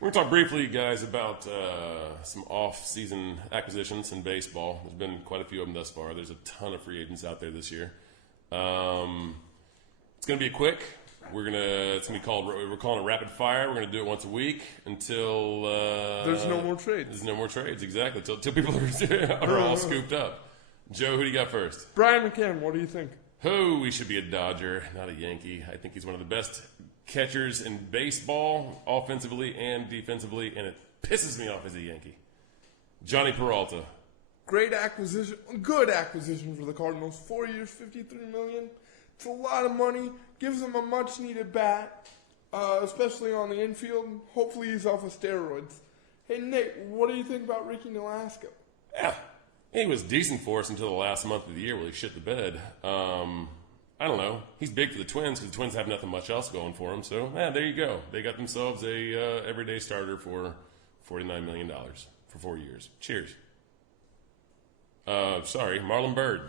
We're going to talk briefly, guys, about some off-season acquisitions in baseball. There's been quite a few of them thus far. There's a ton of free agents out there this year. It's going to be quick. It's going to be called. We're calling it rapid fire. We're going to do it once a week until there's no more trades. There's no more trades, exactly. Until people are all scooped up. Joe, who do you got first? Brian McCann. What do you think? Oh, he should be a Dodger, not a Yankee. I think he's one of the best catchers in baseball, offensively and defensively, and it pisses me off as a Yankee. Johnny Peralta. Great acquisition, good acquisition for the Cardinals. 4 years, $53 million. It's a lot of money. Gives them a much-needed bat, especially on the infield. Hopefully he's off of steroids. Hey, Nick, what do you think about Ricky Nolasco? Yeah, he was decent for us until the last month of the year where he shit the bed. I don't know. He's big for the Twins because the Twins have nothing much else going for them. So, there you go. They got themselves a everyday starter for $49 million for 4 years. Cheers. Marlon Byrd.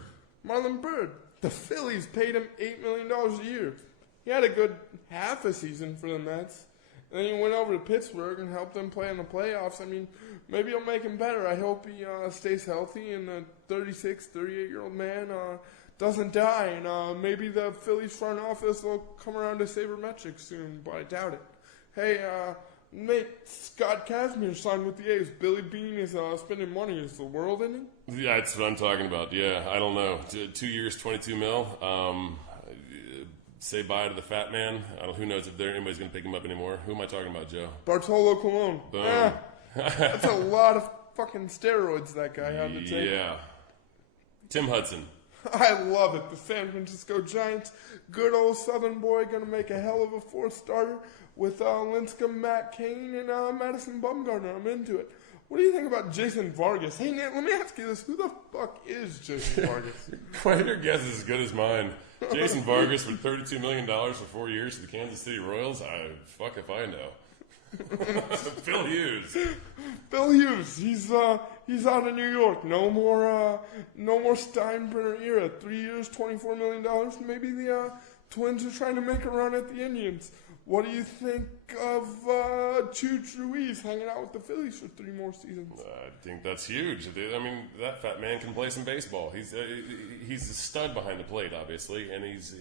Marlon Byrd. The Phillies paid him $8 million a year. He had a good half a season for the Mets. Then he went over to Pittsburgh and helped them play in the playoffs. I mean, maybe it'll make him better. I hope he stays healthy and the 36, 38-year-old man doesn't die. And maybe the Phillies front office will come around to sabermetrics soon, but I doubt it. Hey, mate, Scott Kazmir signed with the A's. Billy Beane is spending money. Is the world ending? Yeah, that's what I'm talking about. Yeah, I don't know. 2 years, $22 million. Say bye to the fat man. Who knows if anybody's going to pick him up anymore. Who am I talking about, Joe? Bartolo Colon. Boom. That's a lot of fucking steroids that guy had to take. Yeah. Tim Hudson. I love it. The San Francisco Giants, good old Southern boy, going to make a hell of a fourth starter with Lincecum, Matt Cain, and Madison Bumgarner. I'm into it. What do you think about Jason Vargas? Hey, Nick, let me ask you this. Who the fuck is Jason Vargas? Quite your guess is as good as mine. Jason Vargas with $32 million for 4 years to the Kansas City Royals? Fuck if I know. Phil Hughes. Phil Hughes. He's out of New York. No more Steinbrenner era. 3 years, $24 million. Maybe the Twins are trying to make a run at the Indians. What do you think of Chooch Ruiz hanging out with the Phillies for 3 more seasons? I think that's huge. I mean, that fat man can play some baseball. He's a stud behind the plate, obviously, and he's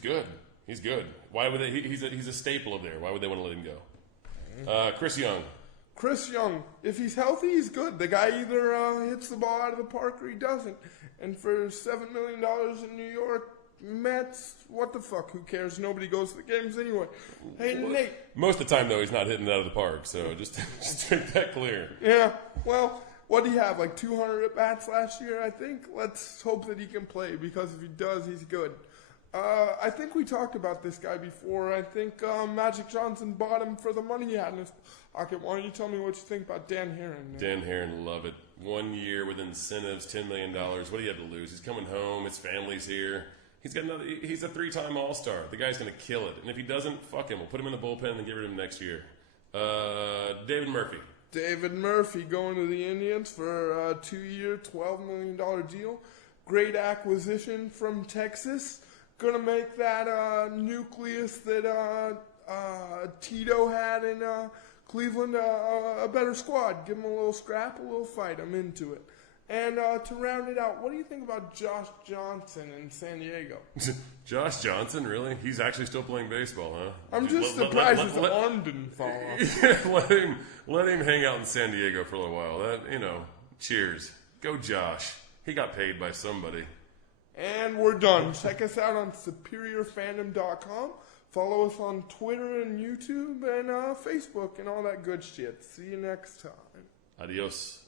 good. He's good. Why would they? He's a staple of there. Why would they want to let him go? Chris Young. Chris Young, if he's healthy, he's good. The guy either hits the ball out of the park or he doesn't. And for $7 million in New York Mets, what the fuck? Who cares? Nobody goes to the games anyway. Hey, Nate. Most of the time, though, he's not hitting it out of the park, so just make that clear. Yeah, well, what did he have, like 200 at-bats last year, I think? Let's hope that he can play, because if he does, he's good. I think we talked about this guy before. I think Magic Johnson bought him for the money he had in his pocket. Why don't you tell me what you think about Dan Herron? Dan Herron, love it. 1 year with incentives, $10 million. What do you have to lose? He's coming home. His family's here. He's a 3-time All-Star. The guy's going to kill it. And if he doesn't, fuck him. We'll put him in the bullpen and get rid of him next year. David Murphy. David Murphy going to the Indians for a 2-year, $12 million deal. Great acquisition from Texas. Going to make that nucleus that Tito had in Cleveland a better squad. Give him a little scrap, a little fight. I'm into it. And to round it out, what do you think about Josh Johnson in San Diego? Josh Johnson, really? He's actually still playing baseball, huh? I'm just surprised his arm didn't fall off. Yeah, let him hang out in San Diego for a little while. Cheers. Go Josh. He got paid by somebody. And we're done. Check us out on superiorfandom.com. Follow us on Twitter and YouTube and Facebook and all that good shit. See you next time. Adios.